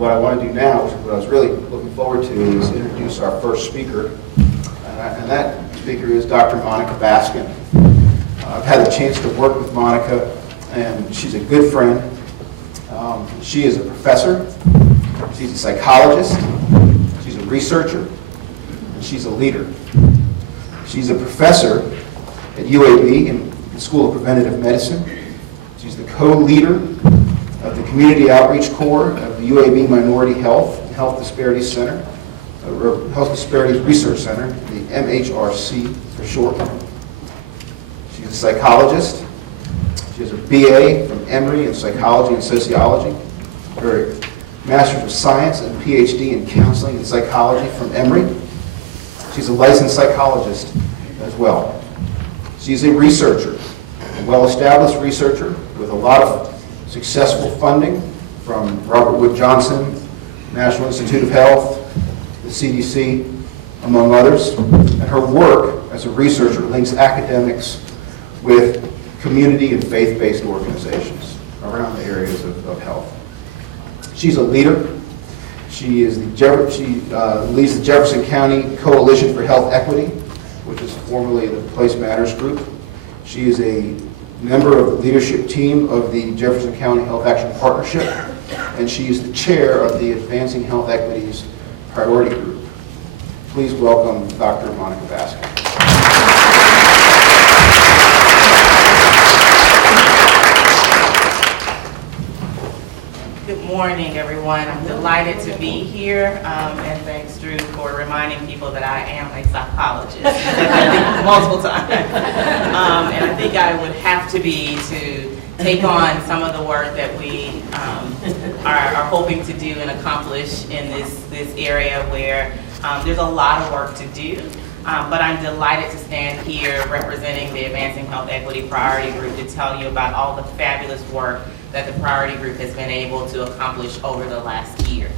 what I want to do now, which is what I was really looking forward to, is introduce our first speaker. And that speaker is Dr. Monica Baskin. I've had the chance to work with Monica, and she's a good friend. She is a professor, she's a psychologist, she's a researcher, and she's a leader. She's a professor at UAB in the School of Preventative Medicine. She's the co-leader of the Community Outreach Core of the UAB Minority Health and Health Disparities Center, Health Disparities Research Center, the MHRC for short. She's a psychologist. She has a BA from Emory in Psychology and Sociology, her Master's of Science and PhD in Counseling and Psychology from Emory. She's a licensed psychologist as well. She's a researcher, a well-established researcher with a lot of successful funding from Robert Wood Johnson, National Institute of Health, the CDC, among others. And her work as a researcher links academics with community and faith-based organizations around the areas of health. She's a leader. She leads the Jefferson County Coalition for Health Equity, which is formerly the Place Matters Group. She is a member of the leadership team of the Jefferson County Health Action Partnership, and she is the chair of the Advancing Health Equities Priority Group. Please welcome Dr. Monica Baskin. Good morning, everyone. I'm delighted to be here, and thanks, Drew, for reminding people that I am a psychologist. I think multiple times. And I think I would have to be to take on some of the work that we are hoping to do and accomplish in this area where there's a lot of work to do. But I'm delighted to stand here representing the Advancing Health Equity Priority Group to tell you about all the fabulous work that the Priority Group has been able to accomplish over the last year.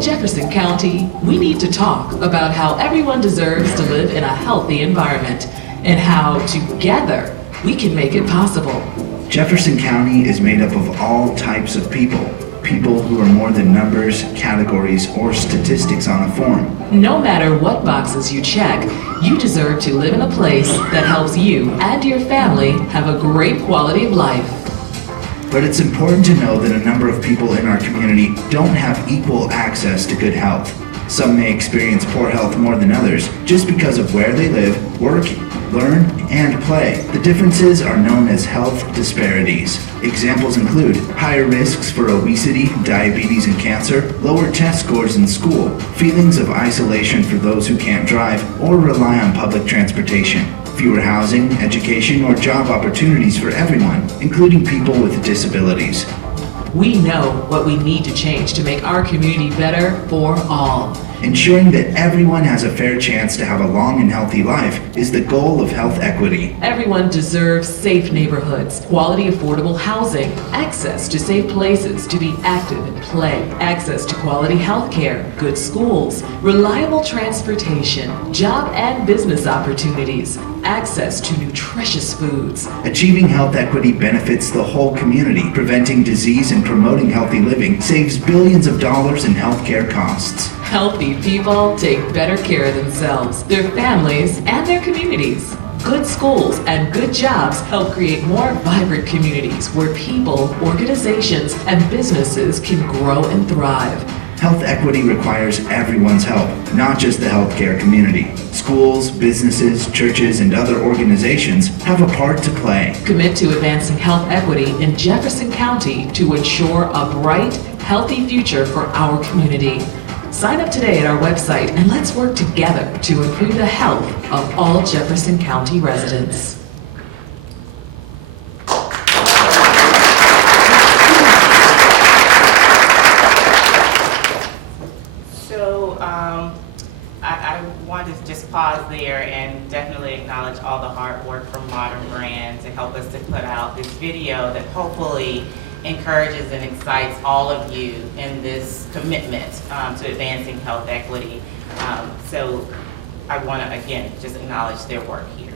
Jefferson County, we need to talk about how everyone deserves to live in a healthy environment and how together we can make it possible. Jefferson County is made up of all types of people who are more than numbers, categories, or statistics on a form. No matter what boxes you check, you deserve to live in a place that helps you and your family have a great quality of life. But it's important to know that a number of people in our community don't have equal access to good health. Some may experience poor health more than others just because of where they live, work, learn, and play. The differences are known as health disparities. Examples include higher risks for obesity, diabetes, and cancer, lower test scores in school, feelings of isolation for those who can't drive or rely on public transportation, fewer housing, education, or job opportunities for everyone, including people with disabilities. We know what we need to change to make our community better for all. Ensuring that everyone has a fair chance to have a long and healthy life is the goal of health equity. Everyone deserves safe neighborhoods, quality affordable housing, access to safe places to be active and play, access to quality health care, good schools, reliable transportation, job and business opportunities, access to nutritious foods. Achieving health equity benefits the whole community. Preventing disease and promoting healthy living saves billions of dollars in healthcare costs. Healthy people take better care of themselves, their families, and their communities. Good schools and good jobs help create more vibrant communities where people, organizations, and businesses can grow and thrive. Health equity requires everyone's help, not just the healthcare community. Schools, businesses, churches, and other organizations have a part to play. Commit to advancing health equity in Jefferson County to ensure a bright, healthy future for our community. Sign up today at our website and let's work together to improve the health of all Jefferson County residents. I want to just pause there and definitely acknowledge all the hard work from Modern brand to help us to put out this video that hopefully encourages and excites all of you in this commitment to advancing health equity. So I want to, again, just acknowledge their work here.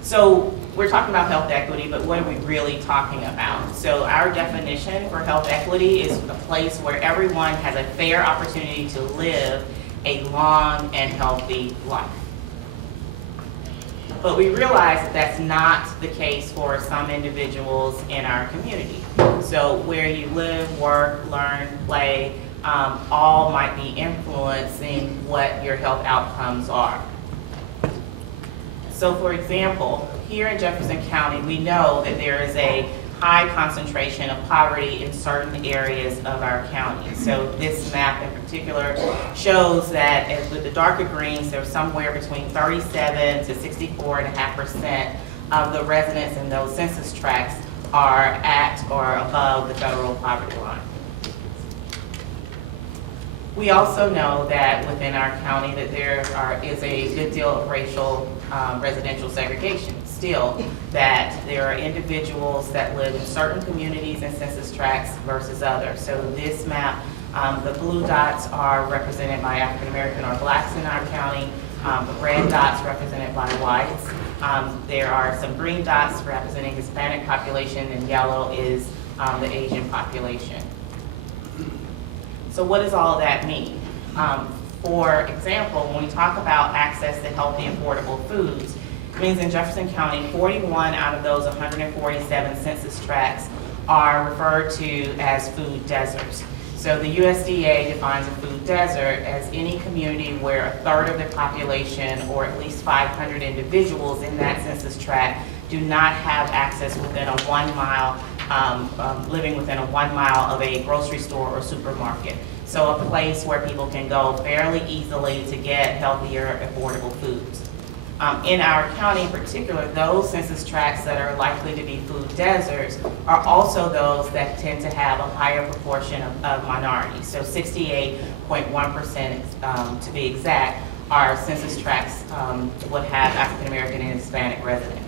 So we're talking about health equity, but what are we really talking about? So our definition for health equity is a place where everyone has a fair opportunity to live a long and healthy life. But we realize that that's not the case for some individuals in our community. So where you live, work, learn, play, all might be influencing what your health outcomes are. So for example, here in Jefferson County, we know that there is a high concentration of poverty in certain areas of our county. So this map in particular shows that with the darker greens, there's somewhere between 37 to 64.5% of the residents in those census tracts are at or above the federal poverty line. We also know that within our county that there is a good deal of racial residential segregation still, that there are individuals that live in certain communities and census tracts versus others. So this map, the blue dots are represented by African American or blacks in our county, the red dots represented by whites. There are some green dots representing Hispanic population, and yellow is the Asian population. So what does all of that mean? For example, when we talk about access to healthy, affordable foods, it means in Jefferson County, 41 out of those 147 census tracts are referred to as food deserts. So the USDA defines a food desert as any community where a third of the population, or at least 500 individuals in that census tract, do not have access within a 1 mile, living within a 1 mile of a grocery store or supermarket. So a place where people can go fairly easily to get healthier, affordable foods. In our county in particular, those census tracts that are likely to be food deserts are also those that tend to have a higher proportion of minorities. So 68.1% to be exact, our census tracts would have African American and Hispanic residents.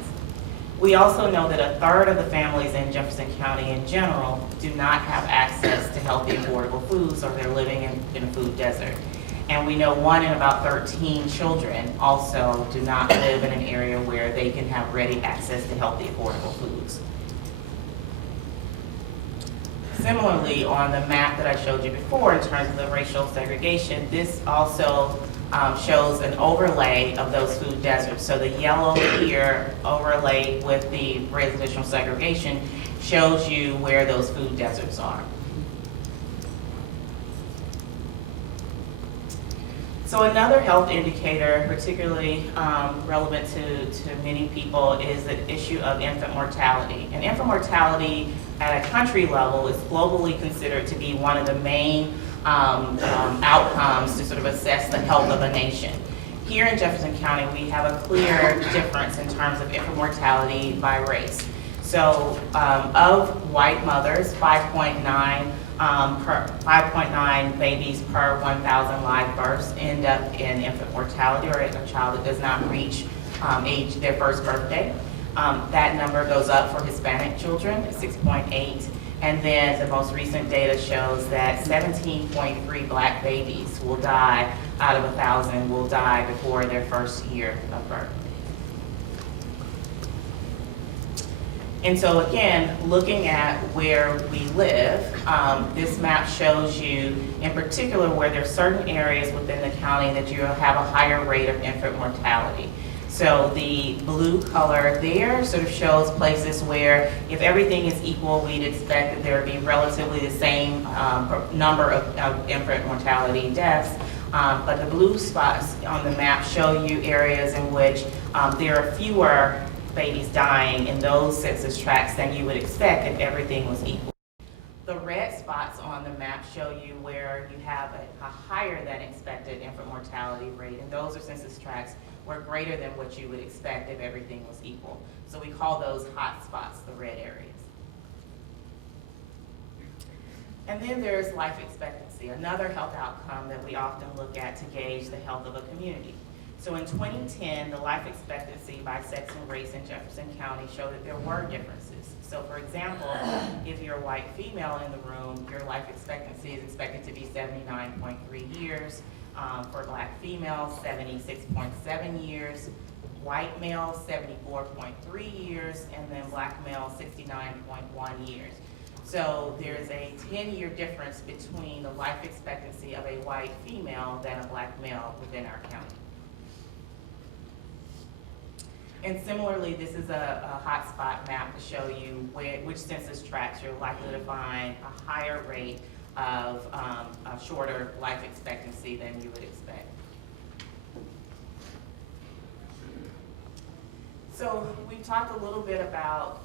We also know that a third of the families in Jefferson County in general do not have access to healthy, affordable foods, or they're living in a food desert. And we know 1 in about 13 children also do not live in an area where they can have ready access to healthy, affordable foods. Similarly, on the map that I showed you before in terms of the racial segregation, this also shows an overlay of those food deserts. So the yellow here overlaid with the residential segregation shows you where those food deserts are. So another health indicator, particularly relevant to many people, is the issue of infant mortality. And infant mortality at a country level is globally considered to be one of the main outcomes to sort of assess the health of a nation. Here in Jefferson County, we have a clear difference in terms of infant mortality by race. So of white mothers, 5.9 babies per 1,000 live births end up in infant mortality, or a child that does not reach their first birthday. That number goes up for Hispanic children at 6.8. And then the most recent data shows that 17.3 black babies will die out of 1,000 will die before their first year of birth. And so again, looking at where we live, this map shows you in particular where there's certain areas within the county that you have a higher rate of infant mortality. So the blue color there sort of shows places where if everything is equal, we'd expect that there would be relatively the same number of infant mortality deaths. But the blue spots on the map show you areas in which there are fewer babies dying in those census tracts than you would expect if everything was equal. The red spots on the map show you where you have a higher than expected infant mortality rate, and those are census tracts were greater than what you would expect if everything was equal. So we call those hot spots, the red areas. And then there's life expectancy, another health outcome that we often look at to gauge the health of a community. So in 2010, the life expectancy by sex and race in Jefferson County showed that there were differences. So for example, if you're a white female in the room, your life expectancy is expected to be 79.3 years. For black females, 76.7 years. White males, 74.3 years, and then black males, 69.1 years. So there's a 10-year difference between the life expectancy of a white female than a black male within our county. And similarly, this is a hotspot map to show you which census tracts you're likely to find a higher rate of a shorter life expectancy than you would expect. So we've talked a little bit about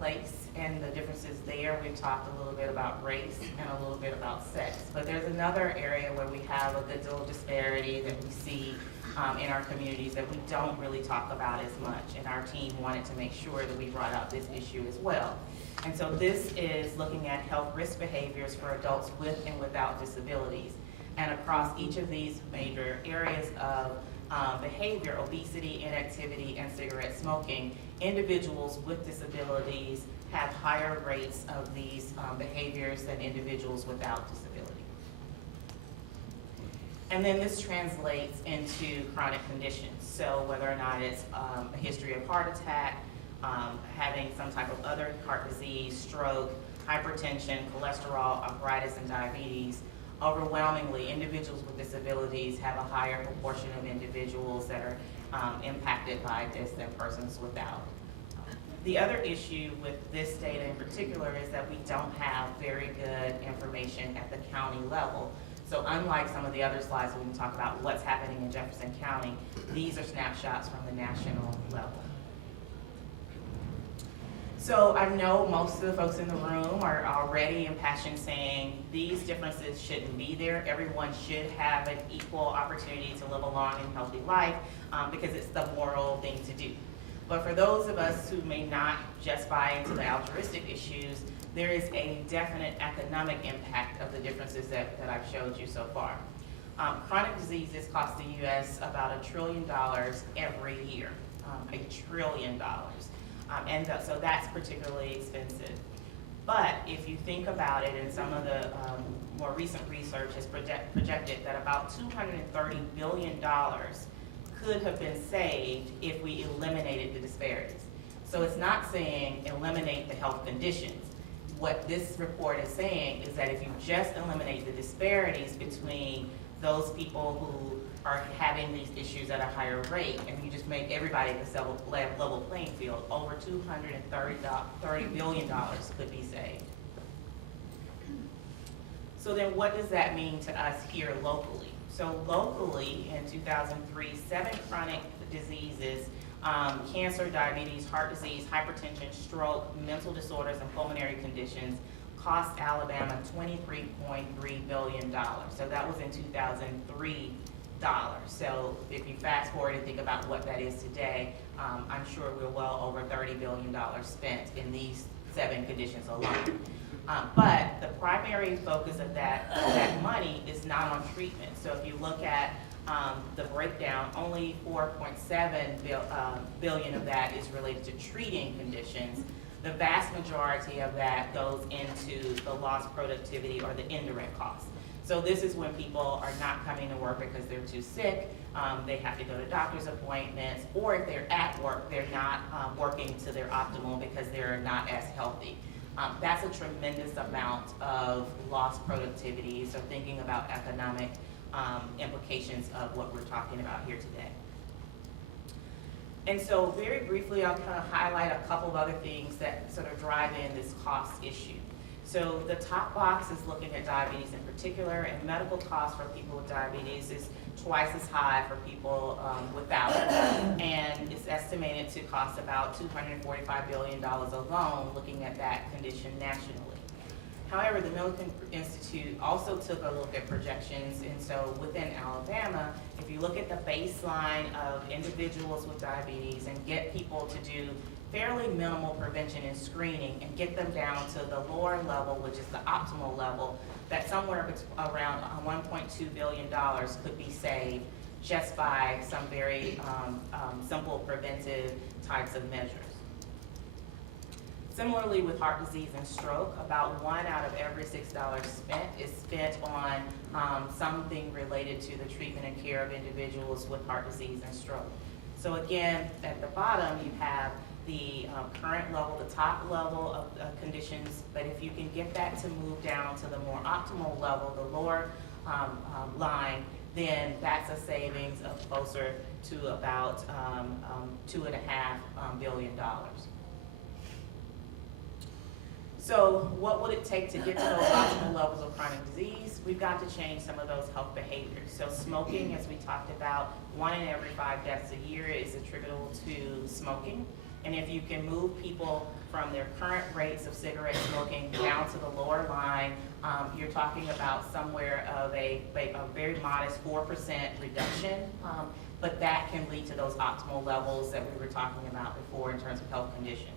place and the differences there. We've talked a little bit about race and a little bit about sex. But there's another area where we have a good deal of disparity that we see in our communities that we don't really talk about as much. And our team wanted to make sure that we brought out this issue as well. And so this is looking at health risk behaviors for adults with and without disabilities. And across each of these major areas of behavior, obesity, inactivity, and cigarette smoking, individuals with disabilities have higher rates of these behaviors than individuals without disability. And then this translates into chronic conditions. So whether or not it's a history of heart attack, having some type of other heart disease, stroke, hypertension, cholesterol, arthritis, and diabetes, overwhelmingly, individuals with disabilities have a higher proportion of individuals that are impacted by this than persons without. The other issue with this data in particular is that we don't have very good information at the county level. So unlike some of the other slides when we talk about what's happening in Jefferson County, these are snapshots from the national level. So I know most of the folks in the room are already impassioned saying these differences shouldn't be there. Everyone should have an equal opportunity to live a long and healthy life because it's the moral thing to do. But for those of us who may not just buy into the altruistic issues, there is a definite economic impact of the differences that I've showed you so far. Chronic diseases cost the U.S. about $1 trillion every year, $1 trillion. So that's particularly expensive. But if you think about it, and some of the more recent research has projected that about $230 billion could have been saved if we eliminated the disparities. So it's not saying eliminate the health conditions. What this report is saying is that if you just eliminate the disparities between those people who are having these issues at a higher rate, and you just make everybody at the level playing field, over $230 billion could be saved. So then what does that mean to us here locally? So locally, in 2003, 7 chronic diseases, cancer, diabetes, heart disease, hypertension, stroke, mental disorders, and pulmonary conditions cost Alabama $23.3 billion. So that was in 2003 dollars. So if you fast forward and think about what that is today, I'm sure we're well over $30 billion spent in these 7 conditions alone. But the primary focus of that money is not on treatment. So if you look at the breakdown, only $4.7 billion of that is related to treating conditions. The vast majority of that goes into the lost productivity or the indirect costs. So this is when people are not coming to work because they're too sick, they have to go to doctor's appointments, or if they're at work, they're not working to their optimal because they're not as healthy. That's a tremendous amount of lost productivity, so thinking about economic implications of what we're talking about here today. And so very briefly, I'll kind of highlight a couple of other things that sort of drive in this cost issue. So the top box is looking at diabetes in particular, and medical costs for people with diabetes is twice as high for people without it. And it's estimated to cost about $245 billion alone looking at that condition nationally. However, the Millikan Institute also took a look at projections, and so within Alabama, if you look at the baseline of individuals with diabetes and get people to do fairly minimal prevention and screening and get them down to the lower level, which is the optimal level, that somewhere around $1.2 billion could be saved just by some very simple preventive types of measures. Similarly, with heart disease and stroke, about 1 out of every $6 spent is spent on something related to the treatment and care of individuals with heart disease and stroke. So again, at the bottom, you have the current level, the top level of conditions, but if you can get that to move down to the more optimal level, the lower line, then that's a savings of closer to about $2.5 billion. So what would it take to get to those optimal levels of chronic disease? We've got to change some of those health behaviors. So smoking, as we talked about, 1 in every 5 deaths a year is attributable to smoking. And if you can move people from their current rates of cigarette smoking down to the lower line, you're talking about somewhere of a very modest 4% reduction, but that can lead to those optimal levels that we were talking about before in terms of health conditions.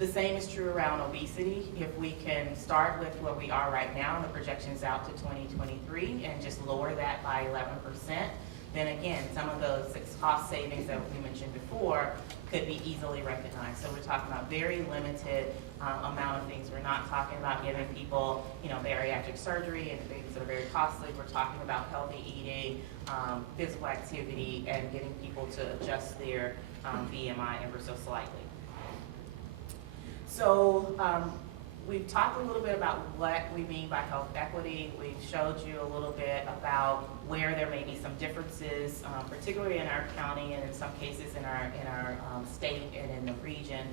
The same is true around obesity. If we can start with where we are right now, the projections out to 2023, and just lower that by 11%, then again, some of those cost savings that we mentioned before could be easily recognized. So we're talking about very limited amount of things. We're not talking about giving people, bariatric surgery and things that are very costly. We're talking about healthy eating, physical activity, and getting people to adjust their BMI ever so slightly. So we've talked a little bit about what we mean by health equity. We've showed you a little bit about where there may be some differences, particularly in our county and in some cases in our state and in the region.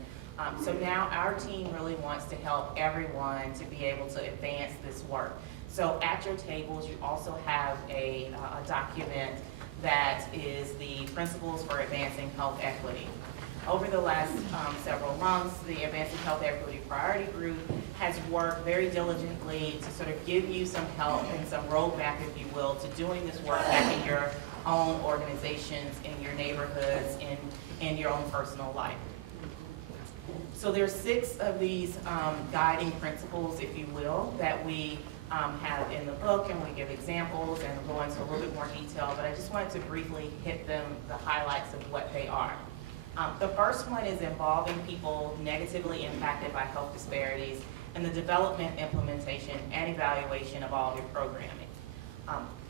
So now our team really wants to help everyone to be able to advance this work. So at your tables, you also have a document that is the Principles for Advancing Health Equity. Over the last several months, the Advancing Health Equity Priority Group has worked very diligently to sort of give you some help and some roadmap, if you will, to doing this work back in your own organizations, in your neighborhoods, in your own personal life. So there's 6 of these guiding principles, if you will, that we have in the book, and we give examples and go into a little bit more detail, but I just wanted to briefly hit them, the highlights of what they are. The first one is involving people negatively impacted by health disparities in the development, implementation, and evaluation of all of your programming.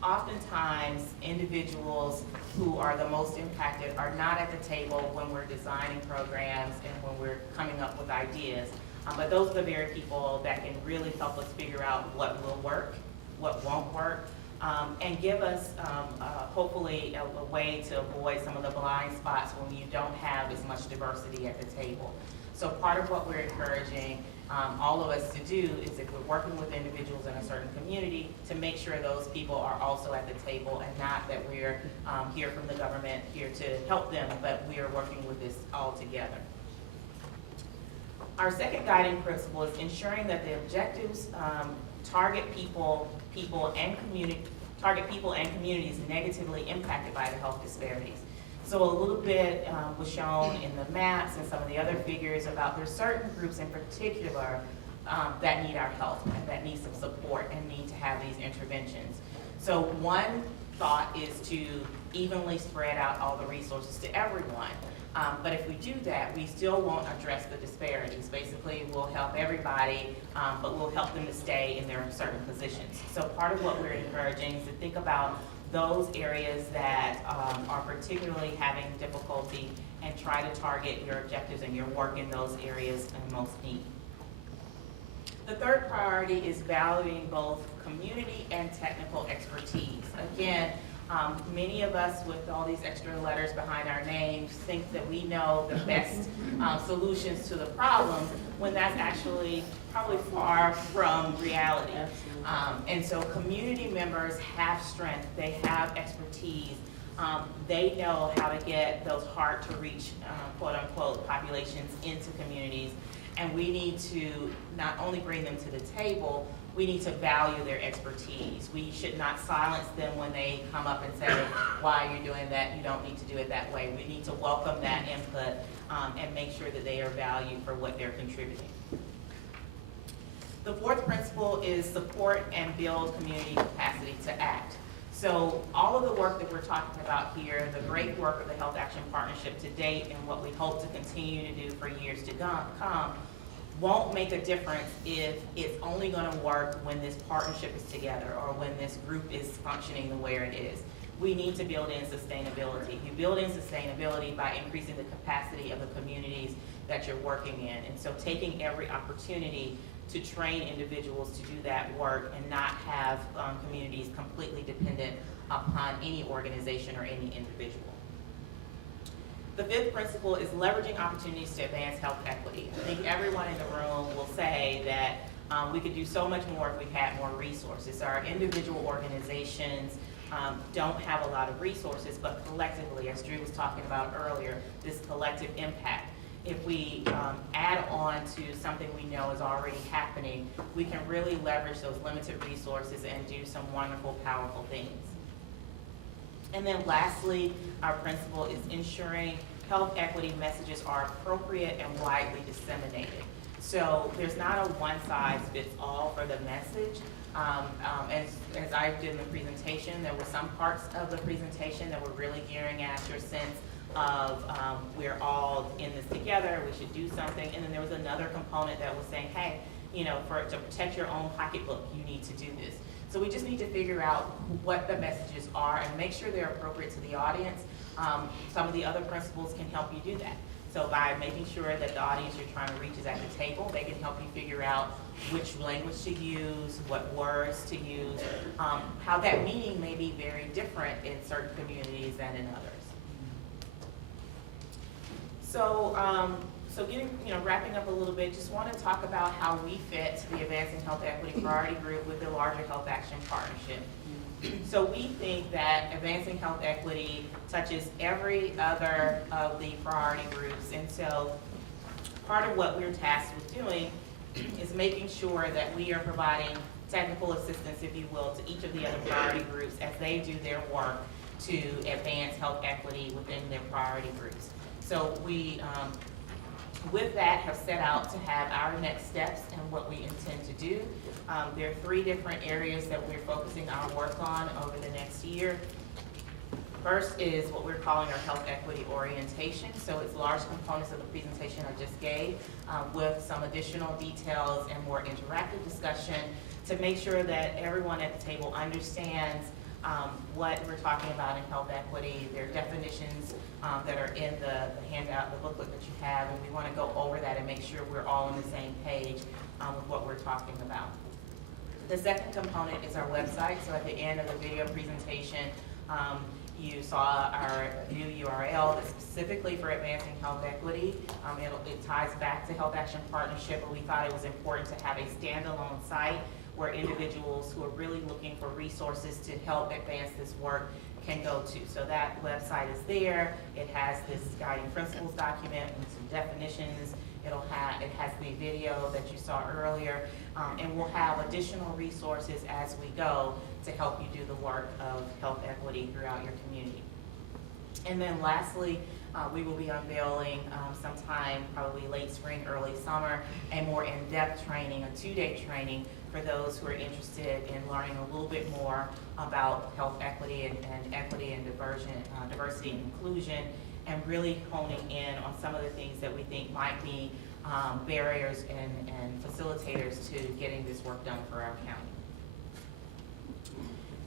Oftentimes, individuals who are the most impacted are not at the table when we're designing programs and when we're coming up with ideas, but those are the very people that can really help us figure out what will work, what won't work, and give us hopefully a way to avoid some of the blind spots when you don't have as much diversity at the table. So part of what we're encouraging all of us to do is, if we're working with individuals in a certain community, to make sure those people are also at the table, and not that we're here from the government here to help them, but we are working with this all together. Our second guiding principle is ensuring that the objectives target people and communities negatively impacted by the health disparities. So a little bit was shown in the maps and some of the other figures about there's certain groups in particular that need our help and that need some support and need to have these interventions. So one thought is to evenly spread out all the resources to everyone. But if we do that, we still won't address the disparities. Basically, we'll help everybody, but we'll help them to stay in their certain positions. So part of what we're encouraging is to think about those areas that are particularly having difficulty and try to target your objectives and your work in those areas in most need. The third priority is valuing both community and technical expertise. Again, many of us with all these extra letters behind our names think that we know the best solutions to the problem, when that's actually probably far from reality. And so community members have strength, they have expertise, they know how to get those hard to reach, quote unquote, populations into communities. And we need to not only bring them to the table, we need to value their expertise. We should not silence them when they come up and say, why are you doing that? You don't need to do it that way. We need to welcome that input and make sure that they are valued for what they're contributing. The fourth principle is support and build community capacity to act. So all of the work that we're talking about here, the great work of the Health Action Partnership to date and what we hope to continue to do for years to come, won't make a difference if it's only going to work when this partnership is together or when this group is functioning the way it is. We need to build in sustainability. You build in sustainability by increasing the capacity of the communities that you're working in. And so taking every opportunity to train individuals to do that work and not have communities completely dependent upon any organization or any individual. The fifth principle is leveraging opportunities to advance health equity. I think everyone in the room will say that we could do so much more if we had more resources. Our individual organizations don't have a lot of resources, but collectively, as Drew was talking about earlier, this collective impact. If we add on to something we know is already happening, we can really leverage those limited resources and do some wonderful, powerful things. And then lastly, our principle is ensuring health equity messages are appropriate and widely disseminated. So there's not a one-size-fits-all for the message. As I did in the presentation, there were some parts of the presentation that were really gearing at your sense of we're all in this together, we should do something. And then there was another component that was saying, hey, you know, to protect your own pocketbook, you need to do this. So we just need to figure out what the messages are and make sure they're appropriate to the audience. Some of the other principles can help you do that. So by making sure that the audience you're trying to reach is at the table, they can help you figure out which language to use, what words to use, how that meaning may be very different in certain communities than in others. So, wrapping up a little bit, just want to talk about how we fit the Advancing Health Equity Priority Group with the larger Health Action Partnership. So we think that Advancing Health Equity touches every other of the priority groups. And so part of what we're tasked with doing is making sure that we are providing technical assistance, if you will, to each of the other priority groups as they do their work to advance health equity within their priority groups. So we, with that, have set out to have our next steps and what we intend to do. There are 3 different areas that we're focusing our work on over the next year. First is what we're calling our health equity orientation. So it's large components of the presentation I just gave with some additional details and more interactive discussion to make sure that everyone at the table understands what we're talking about in health equity. There are definitions that are in the handout, the booklet that you have, and we want to go over that and make sure we're all on the same page with what we're talking about. The second component is our website. So at the end of the video presentation, you saw our new URL that's specifically for advancing health equity. It ties back to Health Action Partnership, but we thought it was important to have a standalone site where individuals who are really looking for resources to help advance this work can go to. So that website is there. It has this guiding principles document with some definitions. It has the video that you saw earlier, and we'll have additional resources as we go to help you do the work of health equity throughout your community. And then lastly, we will be unveiling sometime, probably late spring, early summer, a more in-depth training, a 2-day training for those who are interested in learning a little bit more about health equity and equity and diversity and inclusion, and really honing in on some of the things that we think might be barriers and facilitators to getting this work done for our county.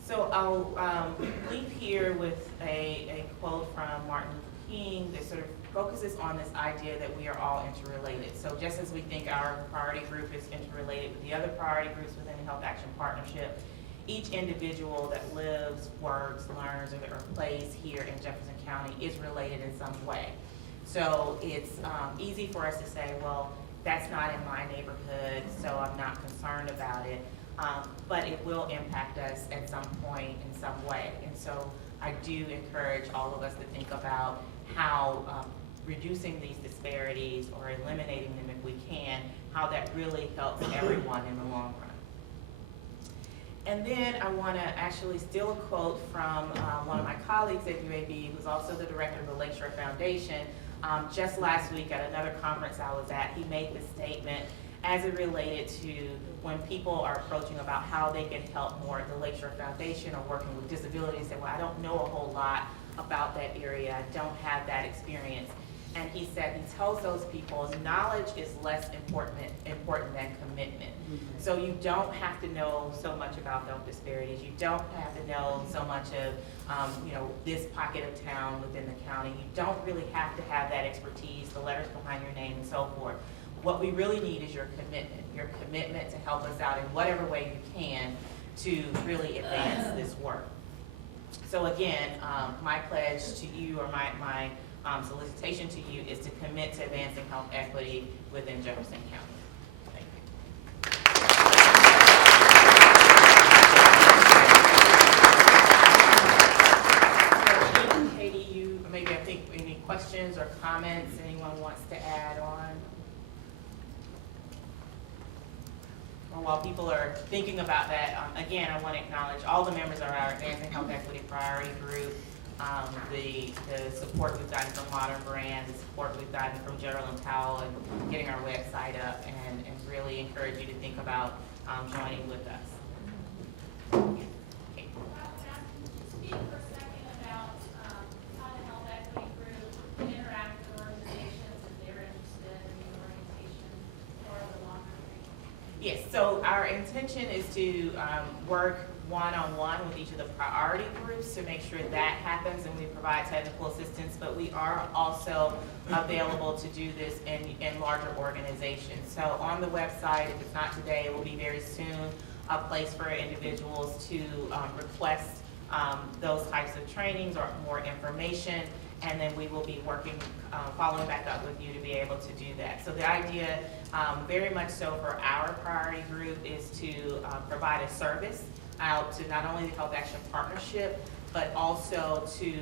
So I'll leave here with a quote from Martin Luther King that sort of focuses on this idea that we are all interrelated. So just as we think our priority group is interrelated with the other priority groups within the Health Action Partnership, each individual that lives, works, learns, or plays here in Jefferson County is related in some way. So it's easy for us to say, well, that's not in my neighborhood, so I'm not concerned about it. But it will impact us at some point in some way. And so I do encourage all of us to think about how reducing these disparities or eliminating them if we can, how that really helps everyone in the long run. And then I want to actually steal a quote from one of my colleagues at UAB, who's also the director of the Lakeshore Foundation. Just last week at another conference I was at, he made this statement, as it related to when people are approaching about how they can help more at the Lakeshore Foundation or working with disabilities, say, well, I don't know a whole lot about that area, I don't have that experience. And he said, he tells those people, knowledge is less important than commitment. So you don't have to know so much about health disparities. You don't have to know so much of, this pocket of town within the county. You don't really have to have that expertise, the letters behind your name and so forth. What we really need is your commitment to help us out in whatever way you can to really advance this work. So again, my pledge to you, or my solicitation to you, is to commit to advancing health equity within Jefferson County. Thank you. So, Katie, you maybe I think any questions or comments anyone wants to add on? Or while people are thinking about that, again, I want to acknowledge all the members of our Advancing Health Equity Priority Group. The support we've gotten from Modern Brand, the support we've gotten from Gerald and Powell, and getting our website up, and really encourage you to think about joining with us. Okay. Speak for a second about how the Health Equity Group interact with organizations if they're interested in the orientation or the longer range. Yes, so our intention is to work one-on-one with each of the priority groups to make sure that happens, and we provide technical assistance, but we are also available to do this in larger organizations. So on the website, if it's not today, it will be very soon, a place for individuals to request those types of trainings or more information, and then we will be working, following back up with you to be able to do that. So the idea, very much so for our priority group, is to provide a service out to not only the Health Action Partnership, but also to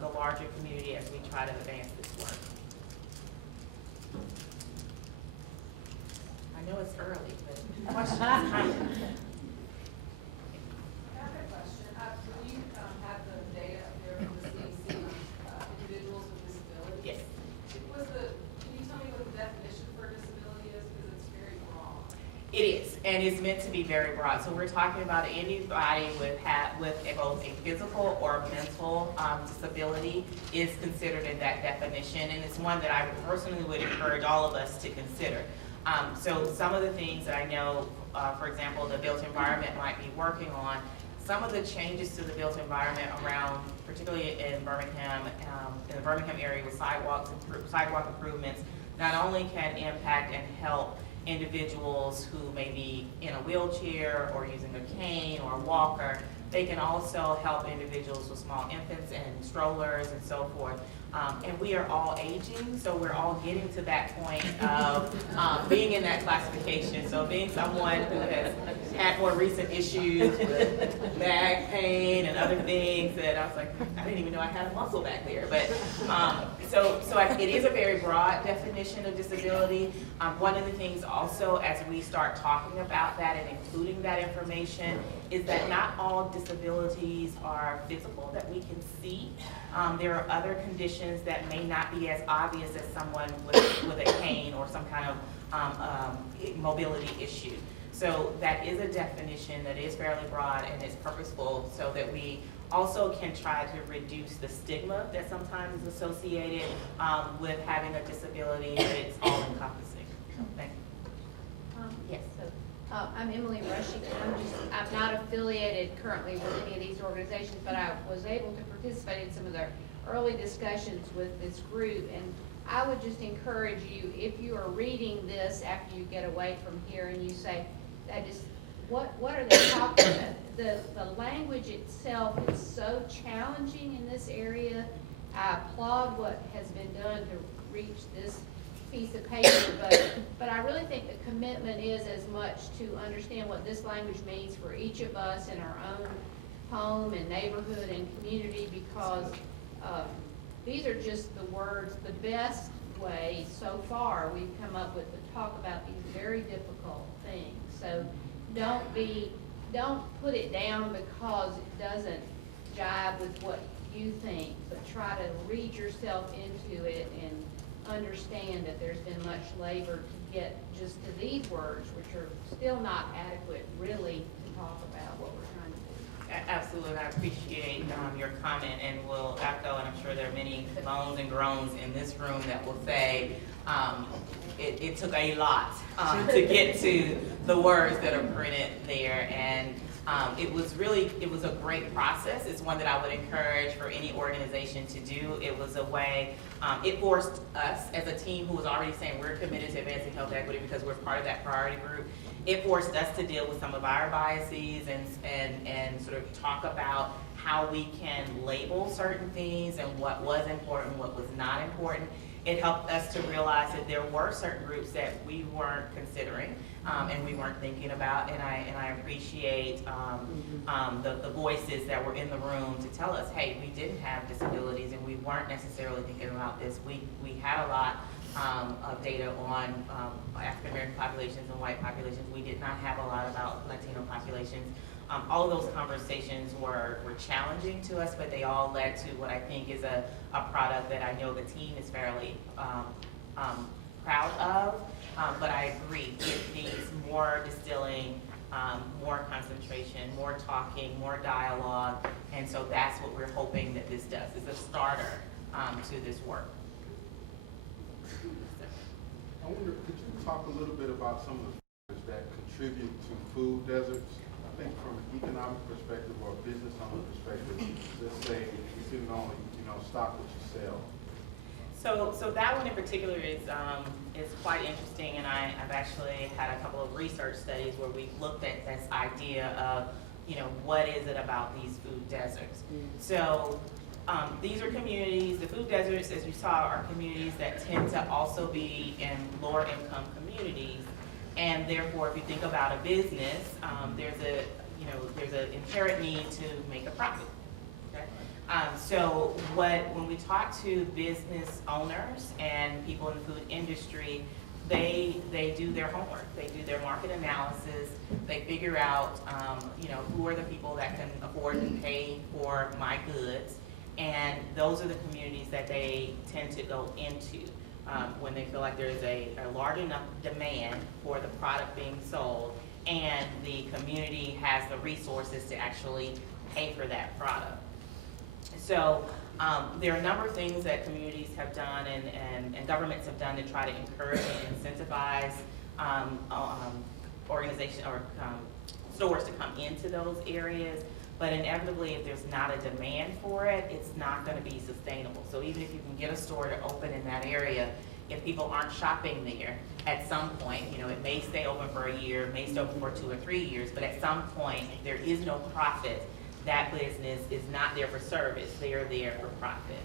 the larger community as we try to advance this work. I know it's early, but questions? I have a question. Will you have the data up there from the CDC on individuals with disabilities? Yes. Can you tell me what the definition for disability is? Because it's very broad. It is, and it's meant to be very broad. So we're talking about anybody with both a physical or mental disability is considered in that definition, and it's one that I personally would encourage all of us to consider. So some of the things that I know, for example, the built environment might be working on, some of the changes to the built environment around, particularly in Birmingham, in the Birmingham area with sidewalk improvements, not only can impact and help individuals who may be in a wheelchair or using a cane or a walker, they can also help individuals with small infants and strollers and so forth. And we are all aging, so we're all getting to that point of being in that classification. So being someone who has had more recent issues with back pain and other things that I was like, I didn't even know I had a muscle back there. But it is a very broad definition of disability. One of the things also, as we start talking about that and including that information, is that not all disabilities are physical that we can see. There are other conditions that may not be as obvious as someone with a cane or some kind of mobility issue. So that is a definition that is fairly broad and is purposeful so that we also can try to reduce the stigma that sometimes is associated with having a disability, that it's all encompassing. So, thank you. Yes. I'm Emily Rushing, and I'm not affiliated currently with any of these organizations, but I was able to participate in some of the early discussions with this group, and I would just encourage you, if you are reading this after you get away from here and you say, what are they talking about? The language itself is so challenging in this area. I applaud what has been done to reach this piece of paper, but I really think the commitment is as much to understand what this language means for each of us in our own home and neighborhood and community, because these are just the words, the best way so far we've come up with to talk about these very difficult things. So don't put it down because it doesn't jive with what you think, but try to read yourself into it and understand that there's been much labor to get just to these words, which are still not adequate really to talk about what we're trying to do. Absolutely, I appreciate your comment, and will echo, and I'm sure there are many moans and groans in this room that will say, it took a lot to get to the words that are printed there, and it was a great process. It's one that I would encourage for any organization to do. It was a way, it forced us as a team who was already saying we're committed to advancing health equity because we're part of that priority group. It forced us to deal with some of our biases and sort of talk about how we can label certain things and what was important, what was not important. It helped us to realize that there were certain groups that we weren't considering and we weren't thinking about, and I appreciate the voices that were in the room to tell us, hey, we didn't have disabilities and we weren't necessarily thinking about this. We had a lot of data on African American populations and white populations. We did not have a lot about Latino populations. All of those conversations were challenging to us, but they all led to what I think is a product that I know the team is fairly proud of. But I agree, it needs more distilling, more concentration, more talking, more dialogue, and so that's what we're hoping that this does. It's a starter to this work. I wonder, could you talk a little bit about some of the factors that contribute to food deserts? I think from an economic perspective or a business owner perspective, let's say you can only, stock what you sell. So that one in particular is quite interesting, and I've actually had a couple of research studies where we've looked at this idea of, what is it about these food deserts? So these are communities, the food deserts, as you saw, are communities that tend to also be in lower income communities, and therefore, if you think about a business, there's an inherent need to make a profit. So when we talk to business owners and people in the food industry, they do their homework. They do their market analysis. They figure out, who are the people that can afford to pay for my goods, and those are the communities that they tend to go into when they feel like there's a large enough demand for the product being sold, and the community has the resources to actually pay for that product. So there are a number of things that communities have done and governments have done to try to encourage and incentivize organizations or stores to come into those areas. But inevitably, if there's not a demand for it, it's not going to be sustainable. So even if you can get a store to open in that area, if people aren't shopping there, at some point, it may stay open for a year, may stay open for 2 or 3 years, but at some point, if there is no profit, that business is not there for service, they are there for profit.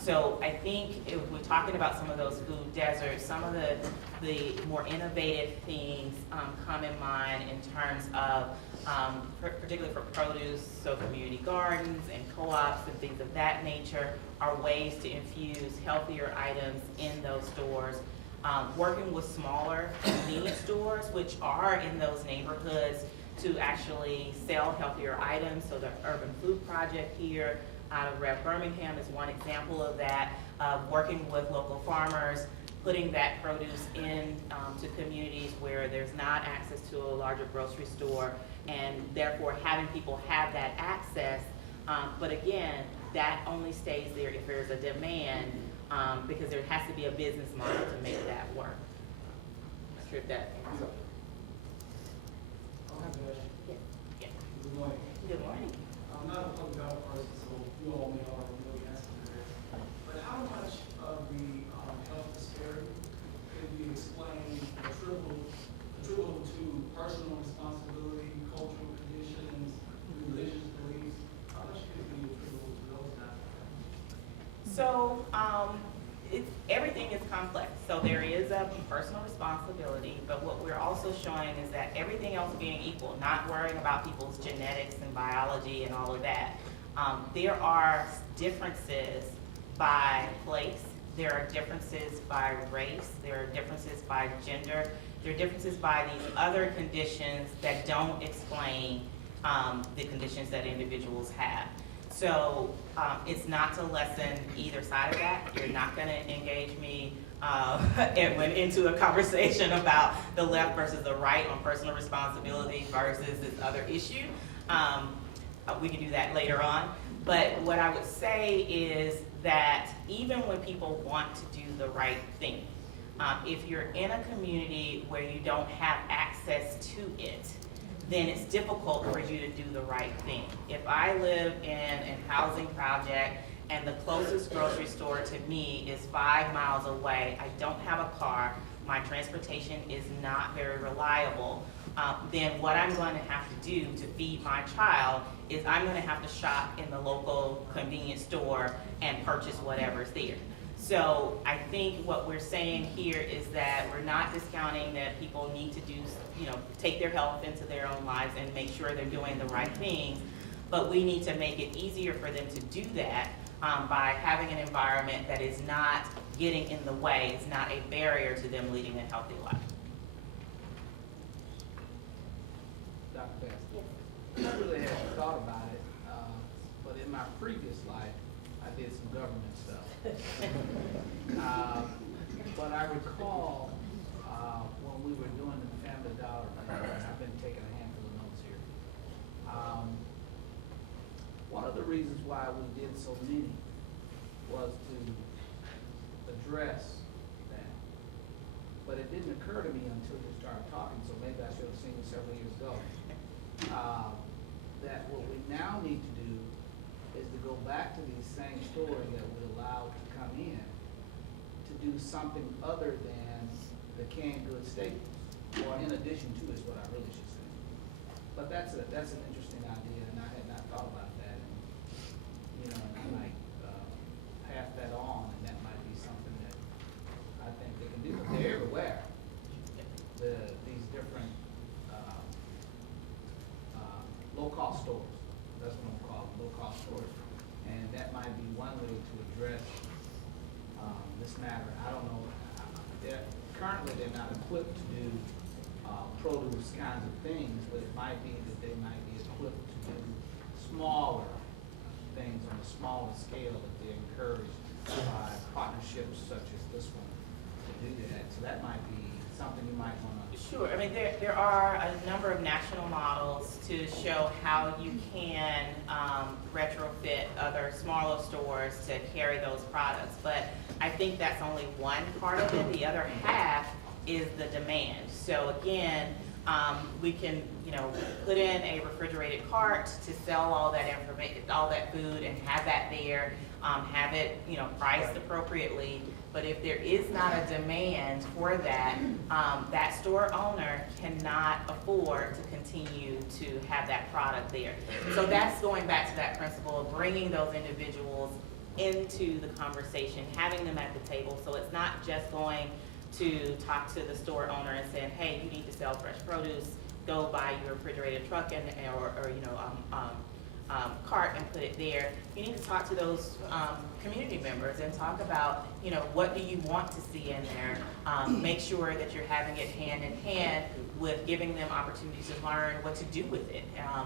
So I think if we're talking about some of those food deserts, some of the more innovative things come in mind in terms of, particularly for produce, so community gardens and co-ops and things of that nature are ways to infuse healthier items in those stores. Working with smaller convenience stores, which are in those neighborhoods, to actually sell healthier items. So the Urban Food Project here out of Rev Birmingham is one example of that, working with local farmers, putting that produce in to communities where there's not access to a larger grocery store, and therefore having people have that access. But again, that only stays there if there's a demand, because there has to be a business model to make that work. I'm not sure if that answers. Yeah. Good morning. Good morning. I'm not a public health person, so you all may already know the answer to this. But how much of the health disparity can be explained attributable to personal responsibility, cultural conditions, religious beliefs? How much can be attributable to those aspects? So everything is complex. So there is a personal responsibility, but what we're also showing is that everything else being equal, not worrying about people's genetics and biology and all of that, there are differences by place, there are differences by race, there are differences by gender, there are differences by these other conditions that don't explain the conditions that individuals have. So it's not to lessen either side of that. You're not going to engage me and went into a conversation about the left versus the right on personal responsibility versus this other issue. We can do that later on. But what I would say is that even when people want to do the right thing, if you're in a community where you don't have access to it, then it's difficult for you to do the right thing. If I live in a housing project and the closest grocery store to me is 5 miles away, I don't have a car, my transportation is not very reliable, then what I'm going to have to do to feed my child is I'm going to have to shop in the local convenience store and purchase whatever's there. So I think what we're saying here is that we're not discounting that people need to do, take their health into their own lives and make sure they're doing the right things, but we need to make it easier for them to do that by having an environment that is not getting in the way, it's not a barrier to them leading a healthy life. Dr. Baskin? I really hadn't thought about it, but in my previous life, I did some government stuff. But I recall when we were doing the Family Dollar thing, and I've been taking a handful of notes here. One of the reasons why we did so many was to address that. But it didn't occur to me until you started talking, so maybe I should have seen it several years ago. That what we now need to do is to go back to these same stores that we allowed to come in to do something other than the canned goods staples, or in addition to is what I really should say. But that's an interesting idea, and I had not thought about that. And, and I might pass that on, and that might be something that I think they can do. But they're everywhere. These different low-cost stores. That's what I'm calling low-cost stores. And that might be one way to address this matter. I don't know. Currently, they're not equipped to do produce kinds of things, but it might be that they might be equipped to do smaller things on a smaller scale if they're encouraged by partnerships such as this one to do that. So that might be something you might want to. Sure. I mean, there are a number of national models to show how you can retrofit other smaller stores to carry those products. But I think that's only one part of it. The other half is the demand. So again, we can, put in a refrigerated cart to sell all that information, all that food, and have that there, have it, priced appropriately. But if there is not a demand for that, that store owner cannot afford to continue to have that product there. So that's going back to that principle of bringing those individuals into the conversation, having them at the table. So it's not just going to talk to the store owner and saying, hey, you need to sell fresh produce, go buy your refrigerated truck or cart and put it there. You need to talk to those community members and talk about, what do you want to see in there? Make sure that you're having it hand in hand with giving them opportunities to learn what to do with it.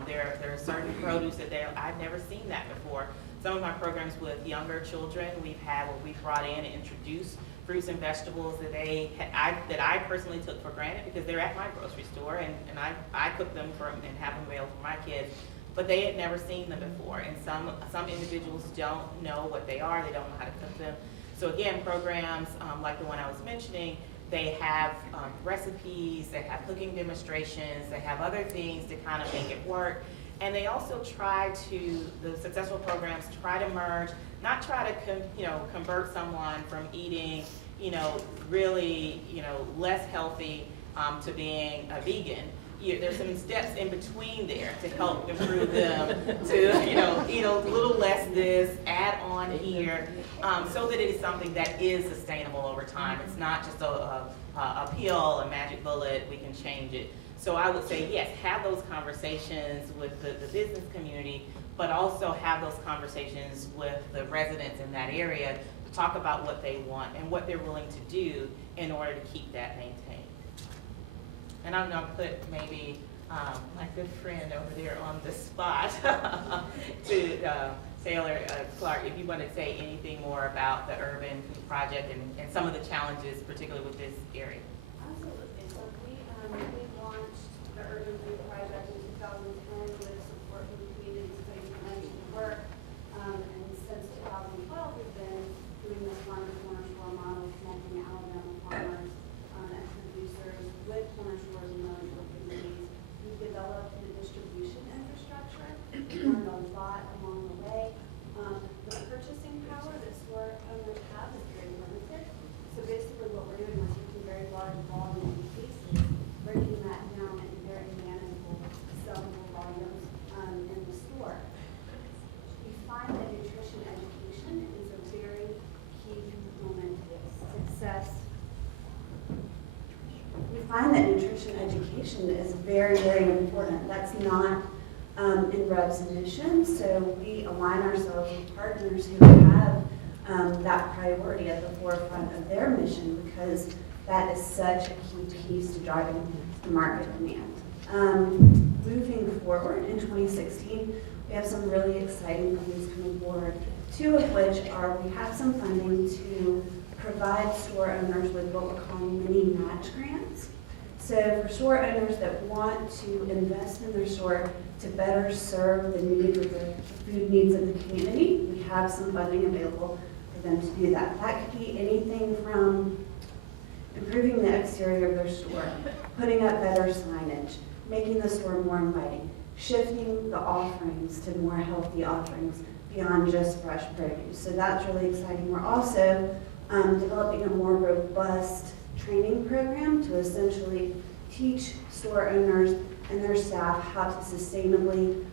There are certain produce that I've never seen that before. Some of my programs with younger children, we've brought in and introduced fruits and vegetables that I personally took for granted because they're at my grocery store and I cook them and have them available for my kids. But they had never seen them before, and some individuals don't know what they are, they don't know how to cook them. So again, programs like the one I was mentioning, they have recipes, they have cooking demonstrations, they have other things to kind of make it work. And they also the successful programs try to merge, not try to convert someone from eating, really, less healthy to being a vegan. There's some steps in between there to help improve them to, eat a little less this, add on here, so that it is something that is sustainable over time. It's not just a pill, a magic bullet, we can change it. So I would say, yes, have those conversations with the business community, but also have those conversations with the residents in that area to talk about what they want and what they're willing to do in order to keep that maintained. And I'm going to put maybe my good friend over there on the spot to Taylor, Clark, if you want to say anything more about the urban food project and some of the challenges, particularly with this area. Absolutely. So we launched the Urban Food Project in 2010 with support from the community putting money to work. And since 2012, we've been doing this farm to corner store model, connecting Alabama farmers and producers with corner stores in local communities. We've developed a distribution infrastructure. We learned a lot along the way. The purchasing power that store owners have is very limited. So basically what we're doing is taking very large volume cases, breaking that down into very manageable, sellable volumes in the store. We find that nutrition education is a very key component of success. We find that nutrition education is very, very important. That's not in Rev's mission, so we align ourselves with partners who have that priority at the forefront of their mission, because that is such a key piece to driving the market demand. Moving forward in 2016, we have some really exciting things coming forward, two of which are we have some funding to provide store owners with what we're calling mini match grants. So for store owners that want to invest in their store to better serve the needs of the food needs of the community, we have some funding available for them to do that. That could be anything from improving the exterior of their store, putting up better signage, making the store more inviting, shifting the offerings to more healthy offerings beyond just fresh produce. So that's really exciting. We're also developing a more robust training program to essentially teach store owners and their staff how to sustainably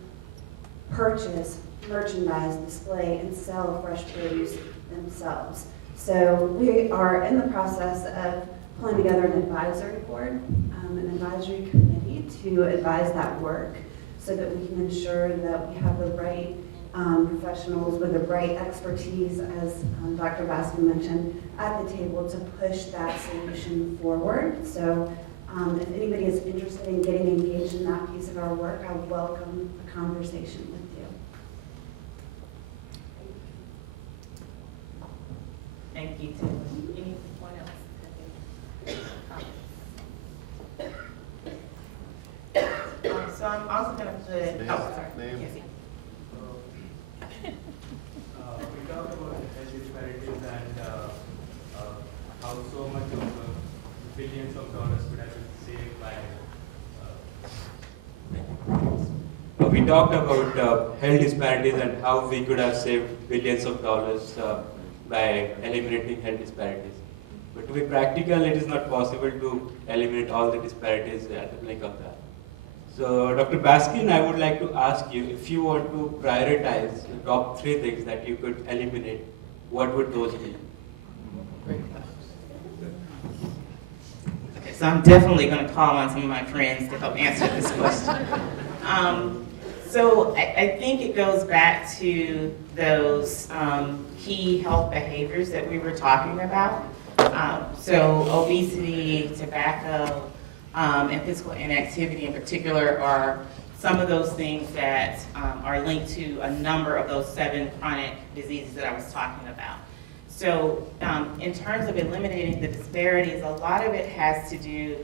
purchase, merchandise, display, and sell fresh produce themselves. So we are in the process of pulling together an advisory board, an advisory committee to advise that work so that we can ensure that we have the right professionals with the right expertise, as Dr. Baskin mentioned, at the table to push that solution forward. So if anybody is interested in getting engaged in that piece of our work, I would welcome a conversation with you. Thank you, Tim. Anyone else? So I'm also going to put, sorry. Yes, yes. We talked about health disparities and how so much of billions of dollars could have been saved by. We talked about health disparities and how we could have saved billions of dollars by eliminating health disparities. But to be practical, it is not possible to eliminate all the disparities at the blink of that. So, Dr. Baskin, I would like to ask you, if you want to prioritize the top 3 things that you could eliminate, what would those be? Okay, so I'm definitely going to call on some of my friends to help answer this question. So I think it goes back to those key health behaviors that we were talking about. So obesity, tobacco, and physical inactivity in particular are some of those things that are linked to a number of those 7 chronic diseases that I was talking about. So in terms of eliminating the disparities, a lot of it has to do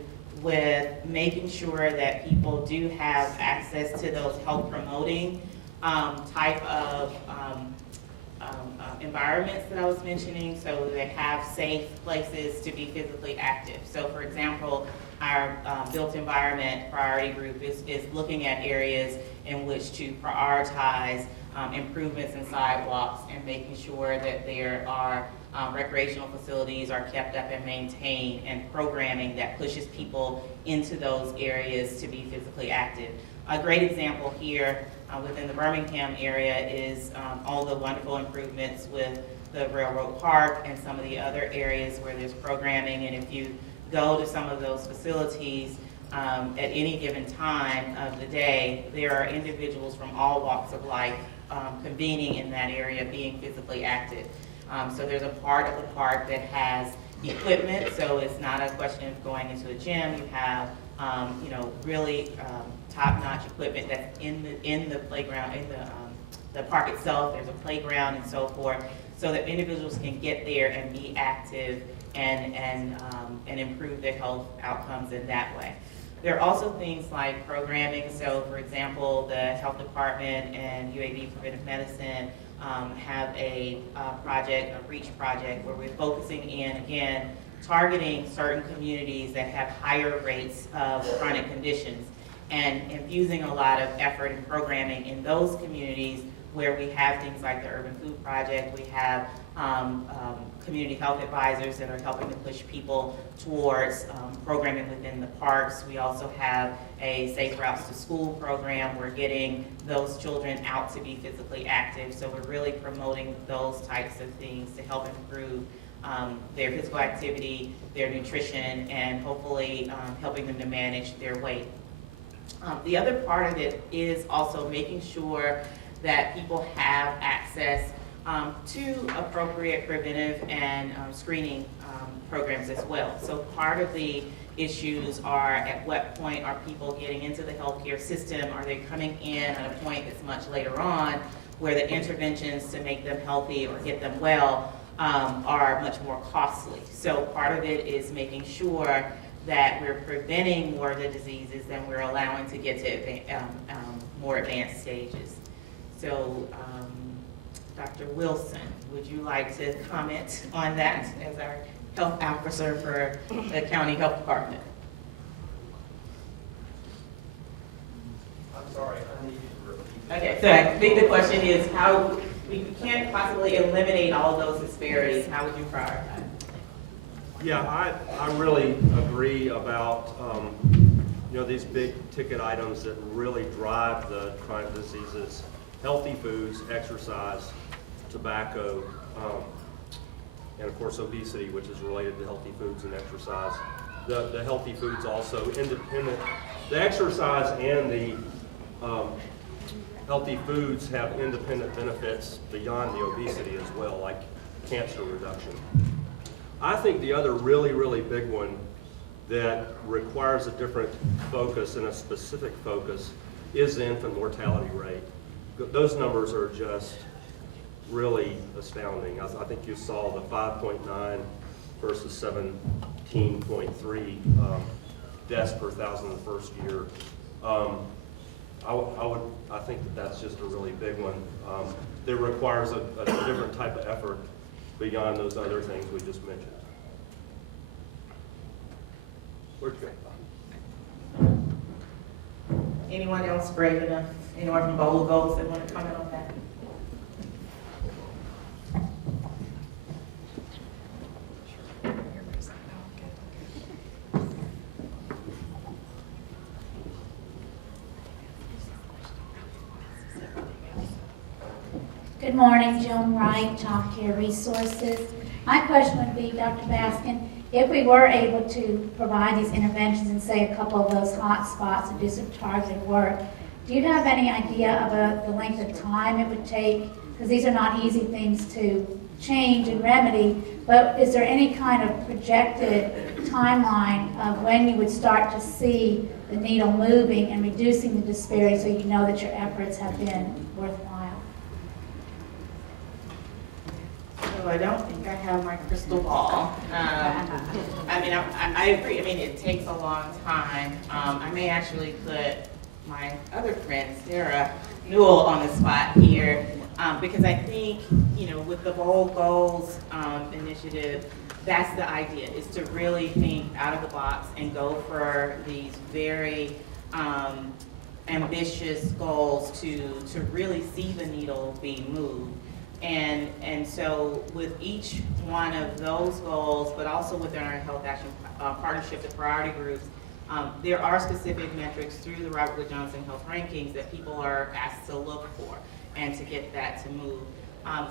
with making sure that people do have access to those health promoting type of environments that I was mentioning, so they have safe places to be physically active. So for example, our built environment priority group is looking at areas in which to prioritize improvements in sidewalks and making sure that there are recreational facilities are kept up and maintained, and programming that pushes people into those areas to be physically active. A great example here within the Birmingham area is all the wonderful improvements with the Railroad Park and some of the other areas where there's programming. And if you go to some of those facilities at any given time of the day, there are individuals from all walks of life convening in that area, being physically active. So there's a part of the park that has equipment, so it's not a question of going into a gym. You have really top-notch equipment that's in the playground, in the the park itself, there's a playground and so forth, so that individuals can get there and be active and improve their health outcomes in that way. There are also things like programming. So, for example, the health department and UAB Preventive Medicine have a project, a REACH project, where we're focusing in, again, targeting certain communities that have higher rates of chronic conditions and infusing a lot of effort and programming in those communities where we have things like the Urban Food Project. We have community health advisors that are helping to push people towards programming within the parks. We also have a Safe Routes to School program. We're getting those children out to be physically active. So we're really promoting those types of things to help improve their physical activity, their nutrition, and hopefully helping them to manage their weight. The other part of it is also making sure that people have access to appropriate preventive and screening programs as well. So part of the issues are, at what point are people getting into the healthcare system? Are they coming in at a point that's much later on where the interventions to make them healthy or get them well are much more costly? So part of it is making sure that we're preventing more of the diseases than we're allowing to get to more advanced stages. So, Dr. Wilson, would you like to comment on that as our health officer for the county health department? I'm sorry, I need you to repeat. Okay, so I think the question is how we can't possibly eliminate all of those disparities. How would you prioritize? Yeah, I really agree about these big ticket items that really drive the chronic diseases: healthy foods, exercise, tobacco, and of course obesity, which is related to healthy foods and exercise. The healthy foods also independent. The exercise and the healthy foods have independent benefits beyond the obesity as well, like cancer reduction. I think the other really, really big one that requires a different focus and a specific focus is the infant mortality rate. Those numbers are just really astounding. I think you saw the 5.9 versus 17.3 deaths per thousand in the first year. I think that's just a really big one. That requires a different type of effort beyond those other things we just mentioned. Where'd you go? Anyone else brave enough? Anyone from Bowl Goals that want to comment on that? Good morning, Joan Wright, Child Care Resources. My question would be, Dr. Baskin, if we were able to provide these interventions in, say, a couple of those hot spots and do some targeted work, do you have any idea of the length of time it would take? Because these are not easy things to change and remedy, but is there any kind of projected timeline of when you would start to see the needle moving and reducing the disparity so you know that your efforts have been worthwhile? So I don't think I have my crystal ball. I mean, I agree. I mean, it takes a long time. I may actually put my other friend, Sarah Newell, on the spot here, because I think, with the Bold Goals initiative, that's the idea, is to really think out of the box and go for these very ambitious goals to really see the needle be moved. And so with each one of those goals, but also within our Health Action Partnership, the priority groups, there are specific metrics through the Robert Wood Johnson Health Rankings that people are asked to look for and to get that to move. I'm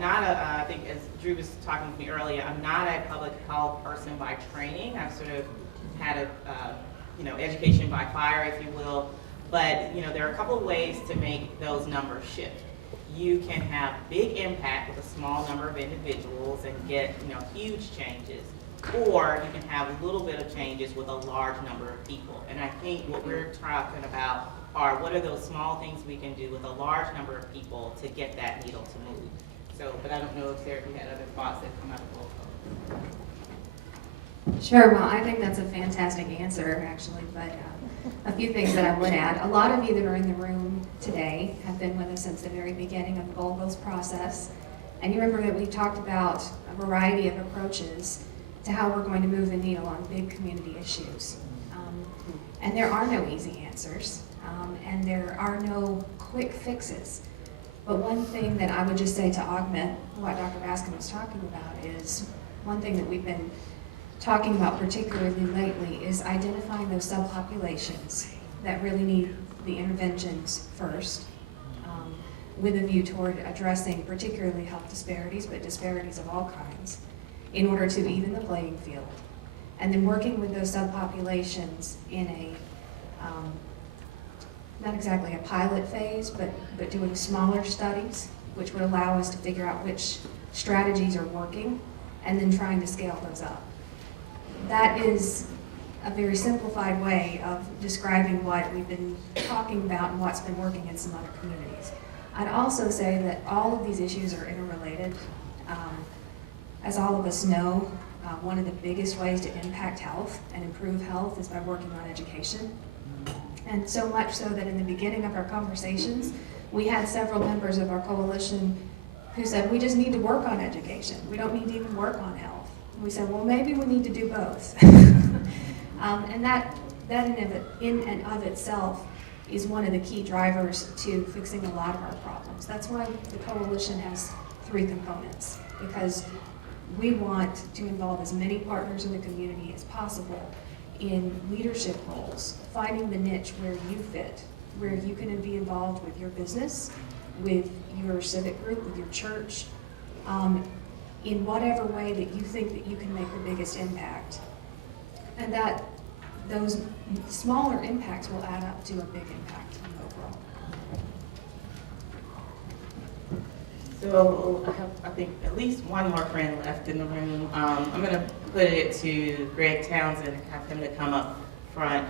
not I think as Drew was talking to me earlier, I'm not a public health person by training. I've sort of had a, education by fire, if you will. But, there are a couple of ways to make those numbers shift. You can have big impact with a small number of individuals and get, huge changes. or you can have a little bit of changes with a large number of people. And I think what we're talking about are what are those small things we can do with a large number of people to get that needle to move. So, but I don't know if Sarah, if you had other thoughts that come out of both. Sure, well, I think that's a fantastic answer, actually, but a few things that I would add. A lot of you that are in the room today have been with us since the very beginning of the Goal Goals process, and you remember that we talked about a variety of approaches to how we're going to move the needle on big community issues. And there are no easy answers, and there are no quick fixes. But one thing that I would just say to augment what Dr. Baskin was talking about is one thing that we've been talking about particularly lately is identifying those subpopulations that really need the interventions first, with a view toward addressing particularly health disparities, but disparities of all kinds, in order to even the playing field. And then working with those subpopulations in a, not exactly a pilot phase, but doing smaller studies, which would allow us to figure out which strategies are working, and then trying to scale those up. That is a very simplified way of describing what we've been talking about and what's been working in some other communities. I'd also say that all of these issues are interrelated. As all of us know, one of the biggest ways to impact health and improve health is by working on education. And so much so that in the beginning of our conversations, we had several members of our coalition who said, we just need to work on education. We don't need to even work on health. And we said, well, maybe we need to do both. And that in and of itself is one of the key drivers to fixing a lot of our problems. That's why the coalition has 3 components, because we want to involve as many partners in the community as possible in leadership roles, finding the niche where you fit, where you can be involved with your business, with your civic group, with your church, in whatever way that you think that you can make the biggest impact. And that those smaller impacts will add up to a big impact overall. So I have, I think, at least one more friend left in the room. I'm going to put it to Greg Townsend and have him to come up front,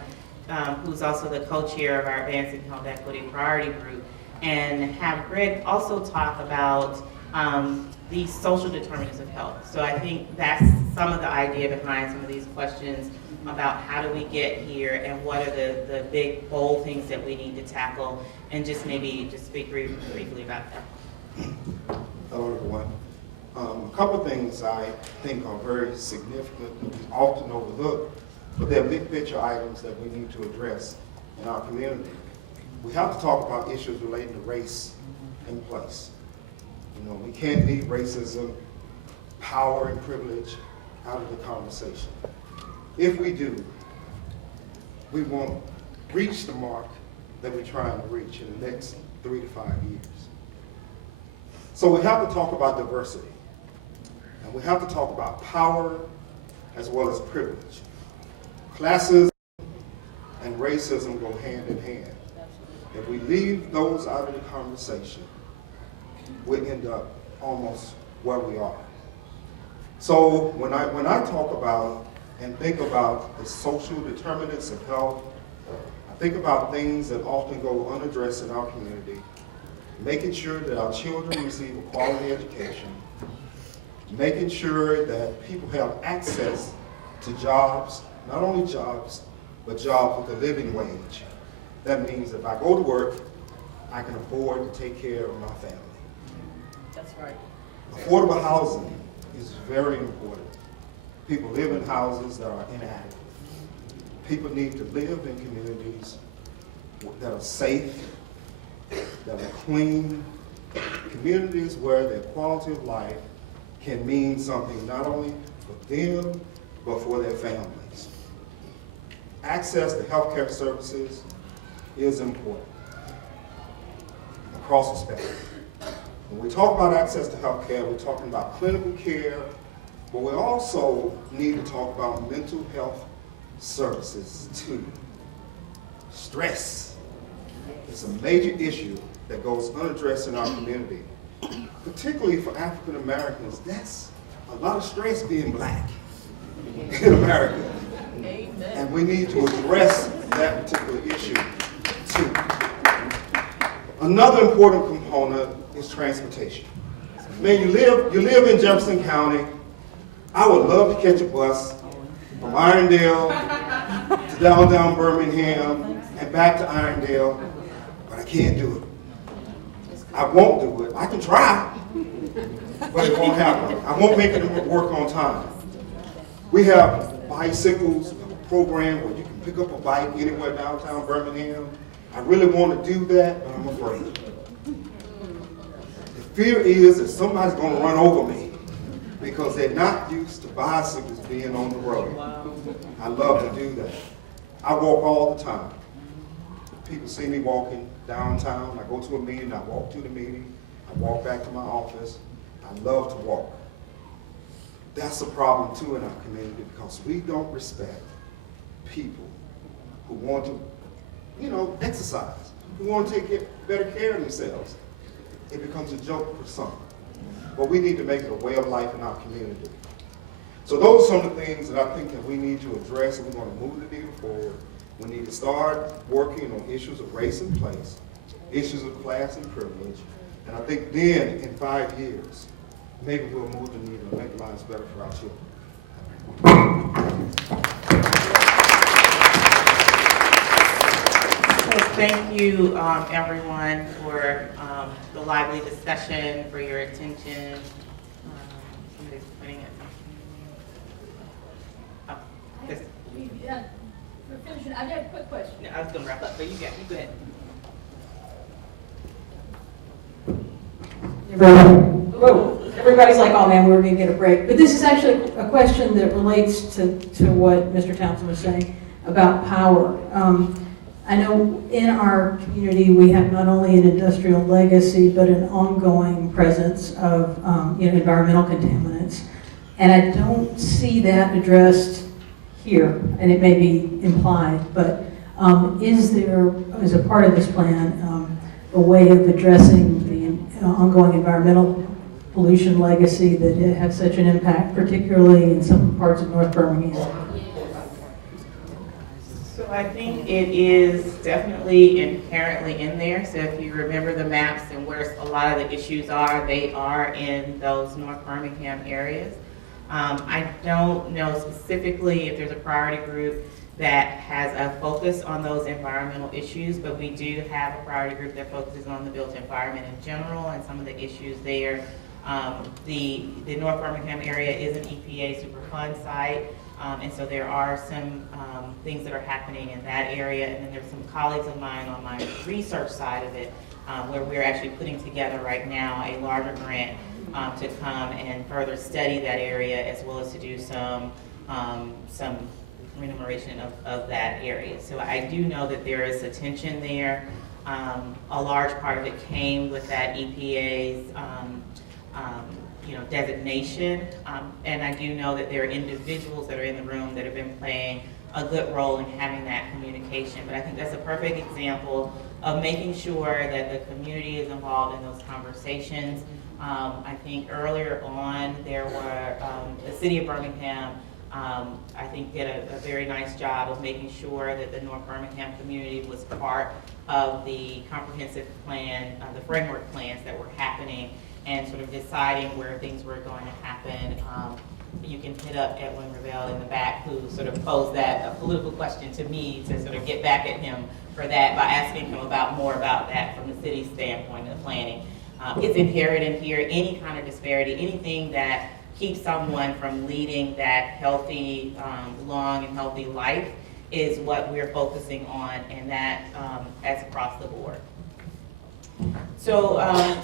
who's also the co-chair of our Advancing Health Equity Priority Group, and have Greg also talk about the social determinants of health. So I think that's some of the idea behind some of these questions about how do we get here and what are the big, bold things that we need to tackle, and just maybe just speak briefly about that. Hello, everyone. A couple of things I think are very significant and often overlooked, but they're big picture items that we need to address in our community. We have to talk about issues relating to race and place. You know, we can't leave racism, power, and privilege out of the conversation. If we do, we won't reach the mark that we're trying to reach in the next 3 to 5 years. So we have to talk about diversity, and we have to talk about power as well as privilege. Classism and racism go hand in hand. If we leave those out of the conversation, we end up almost where we are. So when I talk about and think about the social determinants of health, I think about things that often go unaddressed in our community, making sure that our children receive a quality education, making sure that people have access to jobs, not only jobs, but jobs with a living wage. That means if I go to work, I can afford to take care of my family. That's right. Affordable housing is very important. People live in houses that are inadequate. People need to live in communities that are safe, that are clean, communities where their quality of life can mean something not only for them, but for their families. Access to healthcare services is important across the spectrum. When we talk about access to healthcare, we're talking about clinical care, but we also need to talk about mental health services too. Stress is a major issue that goes unaddressed in our community, particularly for African Americans. That's a lot of stress being black. in America. And we need to address that particular issue too. Another important component is transportation. Man, you live in Jefferson County. I would love to catch a bus from Irondale to downtown Birmingham and back to Irondale, but I can't do it. I won't do it. I can try, but it won't happen. I won't make it work on time. We have bicycles, a program where you can pick up a bike anywhere downtown Birmingham. I really want to do that, but I'm afraid. The fear is that somebody's going to run over me because they're not used to bicycles being on the road. I love to do that. I walk all the time. People see me walking downtown. I go to a meeting, I walk to the meeting, I walk back to my office. I love to walk. That's a problem too in our community because we don't respect people who want to, exercise, who want to take better care of themselves. It becomes a joke for some. But we need to make it a way of life in our community. So those are some of the things that I think that we need to address if we want to move the needle forward. We need to start working on issues of race and place, issues of class and privilege. And I think then, in 5 years, maybe we'll move the needle and make lives better for our children. So thank you, everyone, for the lively discussion, for your attention. Somebody's pointing at something. Oh, this. We're finishing. I got a quick question. No, I was going to wrap up, but you go ahead. Everybody's like, oh man, we're going to get a break. But this is actually a question that relates to what Mr. Townsend was saying about power. I know in our community we have not only an industrial legacy, but an ongoing presence of environmental contaminants. And I don't see that addressed here, and it may be implied, but is there, as a part of this plan, a way of addressing the ongoing environmental pollution legacy that has such an impact, particularly in some parts of North Birmingham? So I think it is definitely inherently in there. So if you remember the maps and where a lot of the issues are, they are in those North Birmingham areas. I don't know specifically if there's a priority group that has a focus on those environmental issues, but we do have a priority group that focuses on the built environment in general and some of the issues there. The North Birmingham area is an EPA Superfund site, and so there are some things that are happening in that area, and then there's some colleagues of mine on my research side of it, where we're actually putting together right now a larger grant to come and further study that area, as well as to do some remuneration of that area. So I do know that there is attention there. A large part of it came with that EPA's designation, and I do know that there are individuals that are in the room that have been playing a good role in having that communication. But I think that's a perfect example of making sure that the community is involved in those conversations. I think earlier on there were, the city of Birmingham, I think did a very nice job of making sure that the North Birmingham community was part of the comprehensive plan, the framework plans that were happening, and sort of deciding where things were going to happen. You can hit up Edwin Ravel in the back, who sort of posed that political question to me to sort of get back at him for that by asking him more about that from the city's standpoint of the planning. It's inherent in here, any kind of disparity, anything that keeps someone from leading that healthy, long and healthy life is what we're focusing on, and that as across the board. So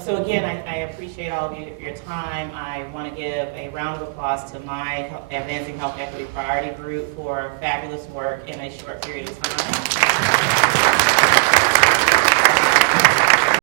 again, I appreciate all of your time. I want to give a round of applause to my Advancing Health Equity Priority Group for fabulous work in a short period of time.